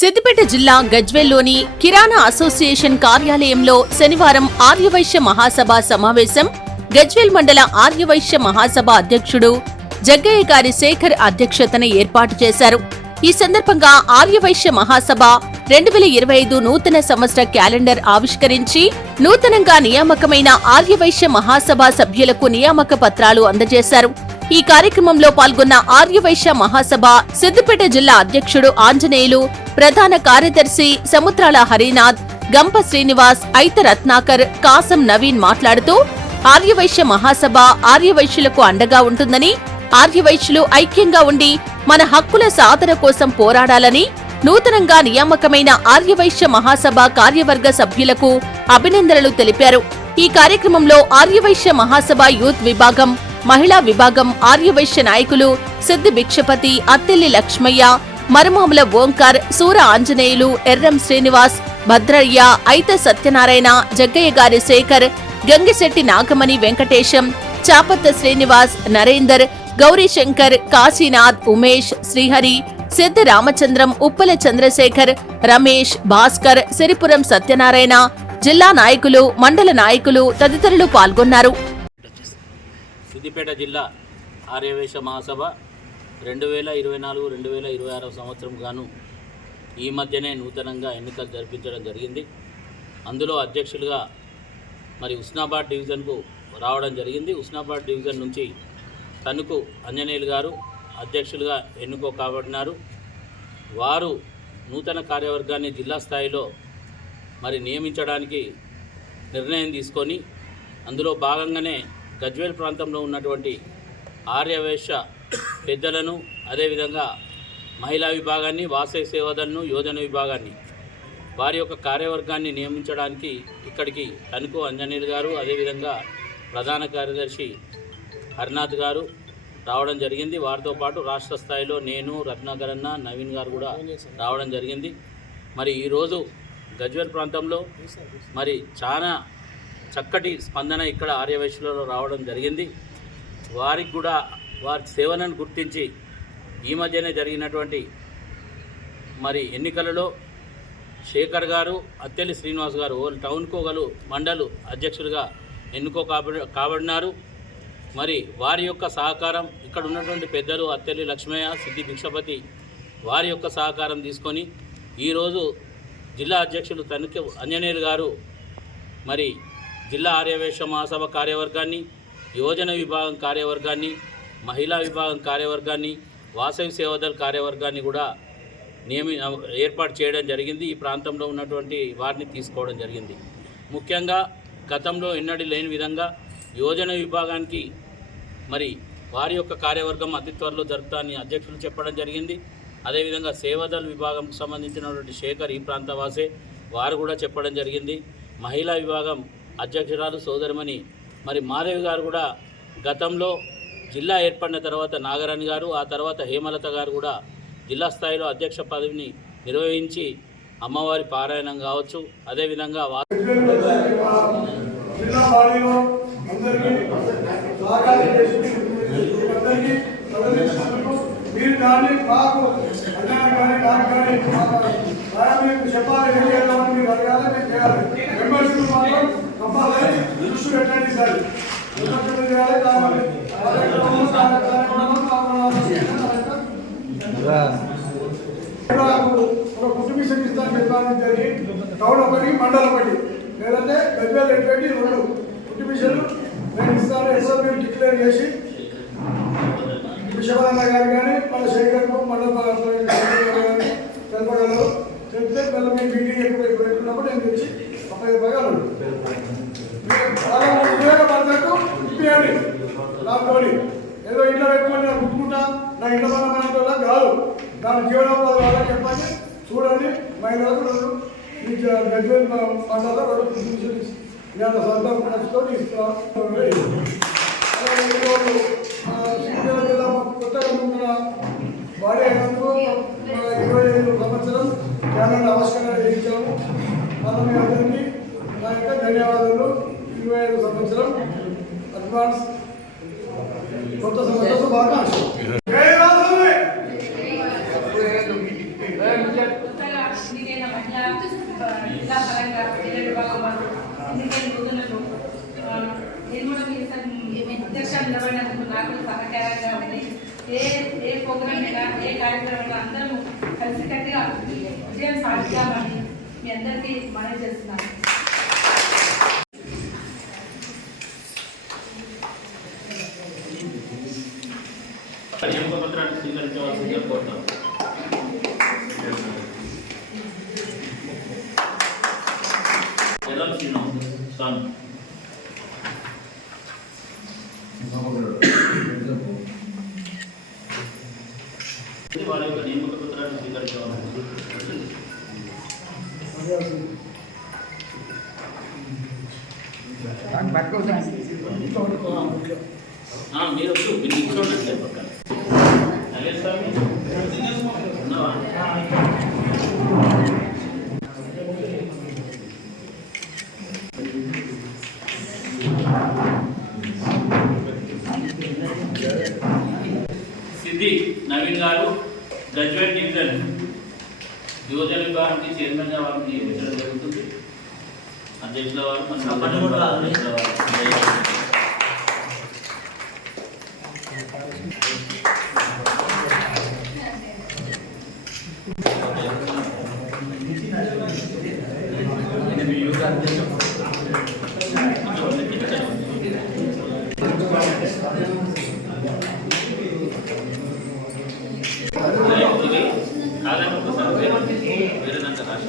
సిద్దిపేట జిల్లా గజ్వెల్లోని కిరాణా అసోసియేషన్ కార్యాలయంలో శనివారం ఆర్యవైశ్య మహాసభ సమావేశం. గజ్వెల్ మండల ఆర్యవైశ్య మహాసభ అధ్యక్షుడు జగ్గయ్య గారి శేఖర్ అధ్యక్షతన ఏర్పాటు చేశారు. ఈ సందర్భంగా ఆర్యవైశ్య మహాసభ రెండు వేల ఇరవై ఐదు నూతన సంవత్సర క్యాలెండర్ ఆవిష్కరించి నూతనంగా నియామకమైన ఆర్యవైశ్య మహాసభ సభ్యులకు నియామక పత్రాలు అందజేశారు. ఈ కార్యక్రమంలో పాల్గొన్న ఆర్యవైశ్య మహాసభ సిద్దిపేట జిల్లా అధ్యక్షుడు ఆంజనేయులు ప్రధాన కార్యదర్శి సముద్రాల హరినాథ్ గంప శ్రీనివాస్ ఐత రత్నాకర్ కాసం నవీన్ మాట్లాడుతూ ఆర్యవైశ్య మహాసభ ఆర్యవైశ్యులకు అండగా ఉంటుందని ఆర్యవైశ్యులు ఐక్యంగా ఉండి మన హక్కుల సాధన కోసం పోరాడాలని నూతనంగా నియామకమైన ఆర్యవైశ్య మహాసభ కార్యవర్గ సభ్యులకు అభినందనలు తెలిపారు. ఈ కార్యక్రమంలో ఆర్యవైశ్య మహాసభ యూత్ విభాగం మహిళా విభాగం ఆర్యవైశ్య నాయకులు సిద్ధి భిక్షపతి అత్తిల్లి లక్ష్మయ్య మరమాముల ఓంకార్ సూర ఆంజనేయులు ఎర్రం శ్రీనివాస్ భద్రయ్య ఐత సత్యనారాయణ జగ్గయ్య గారి శేఖర్ గంగిశెట్టి నాగమణి వెంకటేశం చాపత్త శ్రీనివాస్ నరేందర్ గౌరీశంకర్ కాశీనాథ్ ఉమేష్ శ్రీహరి సిద్ధ రామచంద్రం ఉప్పల చంద్రశేఖర్ రమేష్ భాస్కర్ సిరిపురం సత్యనారాయణ జిల్లా నాయకులు మండల నాయకులు తదితరులు పాల్గొన్నారు. సిద్దిపేట జిల్లా ఆర్యవేశ మహాసభ రెండు వేల ఇరవై నాలుగు రెండు వేల ఇరవై ఆరవ సంవత్సరం గాను ఈ మధ్యనే నూతనంగా ఎన్నికలు జరిపించడం జరిగింది. అందులో అధ్యక్షులుగా మరి ఉస్నాబాద్ డివిజన్కు రావడం జరిగింది. ఉస్నాబాద్ డివిజన్ నుంచి తణుకు అంజనేయులు గారు అధ్యక్షులుగా ఎన్నుకో కాబడినారు వారు నూతన కార్యవర్గాన్ని జిల్లా స్థాయిలో మరి నియమించడానికి నిర్ణయం తీసుకొని అందులో భాగంగానే గజ్వేల్ ప్రాంతంలో ఉన్నటువంటి ఆర్యవేశ పెద్దలను అదేవిధంగా మహిళా విభాగాన్ని వాసవి సేవదలను యోజన విభాగాన్ని వారి యొక్క కార్యవర్గాన్ని నియమించడానికి ఇక్కడికి తణుకు అంజనీర్ గారు అదేవిధంగా ప్రధాన కార్యదర్శి హరినాథ్ గారు రావడం జరిగింది. వారితో పాటు రాష్ట్ర స్థాయిలో నేను రత్నాకర్ అన్న నవీన్ గారు కూడా రావడం జరిగింది. మరి ఈరోజు గజ్వేల్ ప్రాంతంలో మరి చాలా చక్కటి స్పందన ఇక్కడ ఆర్యవైశ్యులలో రావడం జరిగింది. వారికి కూడా వారి సేవలను గుర్తించి ఈ మధ్యనే జరిగినటువంటి మరి ఎన్నికలలో శేఖర్ గారు అత్తెల్లి శ్రీనివాస్ గారు టౌన్కు గలు మండలు అధ్యక్షులుగా ఎన్నుకో కాబడి కాబడినారు. మరి వారి యొక్క సహకారం ఇక్కడ ఉన్నటువంటి పెద్దలు అత్తెల్లి లక్ష్మయ్య సిద్ధి భిక్షపతి వారి యొక్క సహకారం తీసుకొని ఈరోజు జిల్లా అధ్యక్షులు తనిఖీ అంజనేయులు గారు మరి జిల్లా ఆర్యవేశ మహాసభ కార్యవర్గాన్ని యోజన విభాగం కార్యవర్గాన్ని మహిళా విభాగం కార్యవర్గాన్ని వాసవి సేవదల్ కార్యవర్గాన్ని కూడా నియమి ఏర్పాటు చేయడం జరిగింది. ఈ ప్రాంతంలో ఉన్నటువంటి వారిని తీసుకోవడం జరిగింది. ముఖ్యంగా గతంలో ఎన్నడూ లేని విధంగా యోజన విభాగానికి మరి వారి యొక్క కార్యవర్గం అతి త్వరలో జరుపుతానని అధ్యక్షులు చెప్పడం జరిగింది. అదేవిధంగా సేవదల్ విభాగంకు సంబంధించినటువంటి శేఖర్ ఈ ప్రాంత వాసే వారు కూడా చెప్పడం జరిగింది. మహిళా విభాగం అధ్యక్షురాలు సోదరిమణి మరి మాధవి గారు కూడా గతంలో జిల్లా ఏర్పడిన తర్వాత నాగరాణి గారు ఆ తర్వాత హేమలత గారు కూడా జిల్లా స్థాయిలో అధ్యక్ష పదవిని నిర్వహించి అమ్మవారి పారాయణం కావచ్చు. అదేవిధంగా మీరు కానీ మాకు అన్యాయం కానీ నాకు కానీ మీకు చెప్పాలి ఏం చేయాలని మీరు అడగాలి చేయాలి. మాత్రం కంపల్సరీ దృష్టి పెట్టండి సార్? కుటుంబీషన్ ఇస్తాను చెప్పాలని జరిగి టౌన్ ఒకటి మండలం ఒకటి లేదంటే గజ్వేల్ ఎటువంటి రెండు కుటుంబీషన్లు నేను ఇస్తాను ఎస్ఎంపీ డిక్లేర్ చేసి విశ్వనాథ గారు కానీ మన శేఖర్ మండల కానీ తెలపగలరు. చెప్తే పిల్లలు మీ మీటింగ్ ఎప్పుడు ఎప్పుడు పెట్టుకున్నప్పుడు నేను తెచ్చి ఉపయోగపడగలరు చాలా ఉపయోగపడతాకు ఇప్పియండి ఏదో ఇంట్లో పెట్టుకొని నేను గుర్తుకుంటా నా ఇంట్లో మన మన కాదు. దాని జీవనోపాధి వల్ల చెప్పండి చూడండి మహిళలకు రెండు ఈ గజ్వేల్ మండలంలో రెండు కుటుంబీసులు నేను సొంత ఖర్చుతో జిల్లా కొత్తగా వాడే ఇరవై ఐదు సంవత్సరం చాలా ఆవిష్కరణ చేయించాము. మనం మీ అందరికీ నా యొక్క ధన్యవాదాలు. ఇరవై ఐదు సంవత్సరం అడ్వాన్స్ ఏ ఏ ప్రోగ్రామ్ ఏ కార్యక్రమం అందరూ కలిసికట్టుగా విజయం సాధించామని మీ అందరికీ మనం చేస్తున్నాను. నియామక పత్రాన్ని స్వీకరించవలసిందిగా కోరుతాం ఎల్ఎం శ్రీనివాస్ స్వామి వారి యొక్క నియామక పత్రాన్ని స్వీకరించవలసింది ఆ, మీరు వద్దు మీరు సిద్ధి నవీన్ గారు గ్రాడ్యుయేట్ డివిజన్ యువజన విభాగానికి చైర్మన్గా వారిని నియమించడం జరుగుతుంది. అధ్యక్షుల వారు మన అధ్యక్షుల వారు ఇది కాదని ఒకసారి వేరే దాంట్లో రాసి.